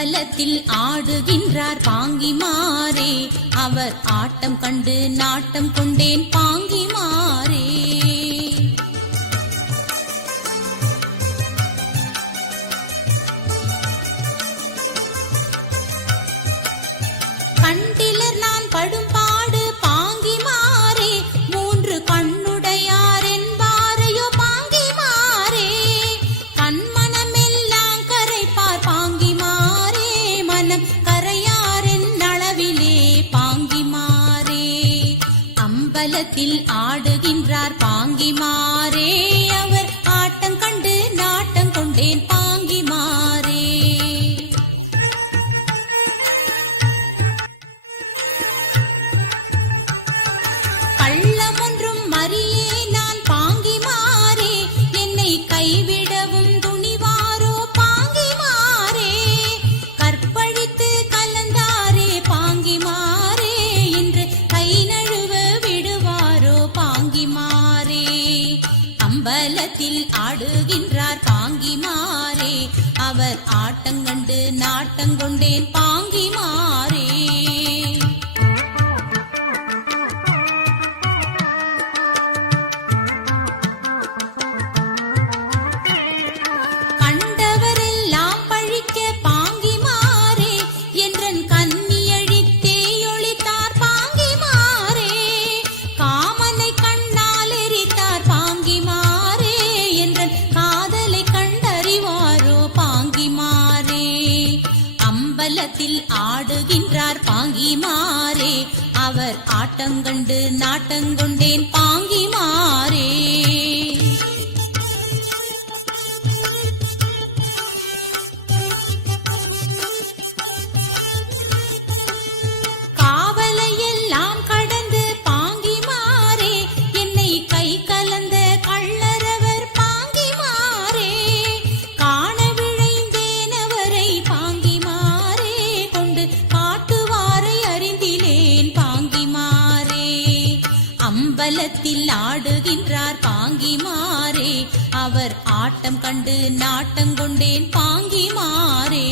அம்பலத்தில் ஆடுகின்றார் பாங்கிமாரே, அவர் ஆட்டம் கண்டு நாட்டம் கொண்டேன் பாங்கிமாரே. கண்டிலர் நான் படும் பாடு பாங்கிமாரே, மூன்று கண்ணுடையார் என்பாரையோ பாங்கிமாரே. கண்மனமெல்லாம் கரைப்பார் பாங்கிமாரே, மனம் கரையாரின் அளவிலே பாங்கிமாரே. அம்பலத்தில் ஆடுகின்றார் பாங்கிமாரே, அவர் ஆட்டம் கண்டு நாட்டம் கொண்டேன் பாங்கிமாரே. கள்ளமொன்றும் மறியே நான் பாங்கிமாரே, என்னை கைவிடவும் துணிவாரோ பாங்கிமாரே. கற்பழித்து கலந்தாரே பாங்கிமாரே, இன்று கை நழுவ விடுவாரோ பாங்கிமாரே. அம்பலத்தில் ஆடுகின்றார் பாங்கிமாரே, அவர் ஆட்டங்கண்டு நாட்டங்கொண்டேன் பாங்கிமாரே. கண்டவரெல்லாம் பழிக்க பாங்கிமாரே, என்றன் கன்னியழித்தே ஒளித்தார் பாங்கிமாரே. காமனை கண்ணால் எரித்தார் பாங்கிமாரே, என்றன் காதலை கண்டறிவாரோ பாங்கிமாரே. அம்பலத்தில் ஆடுகின்றார் பாங்கிமாரே, அவர் ஆட்டங்கண்டு நாட்டங்கொண்டேன் பாங்கிமாரே. காவலையெல்லாம் கடந்து பாங்கிமாரே, என்னை கை கலந்த கள்ளரவர் பாங்கிமாரே. காண விழைந்தேனவரை பாங்கிமாரே, கொண்டு காட்டுவாரை அறிந்திலேன் பாங்கிமாரே. அம்பலத்தில் ஆடுகின்றார் பாங்கிமாரே, அவர் ஆட்டம் கண்டு நாட்டம் கொண்டேன் பாங்கிமாரே.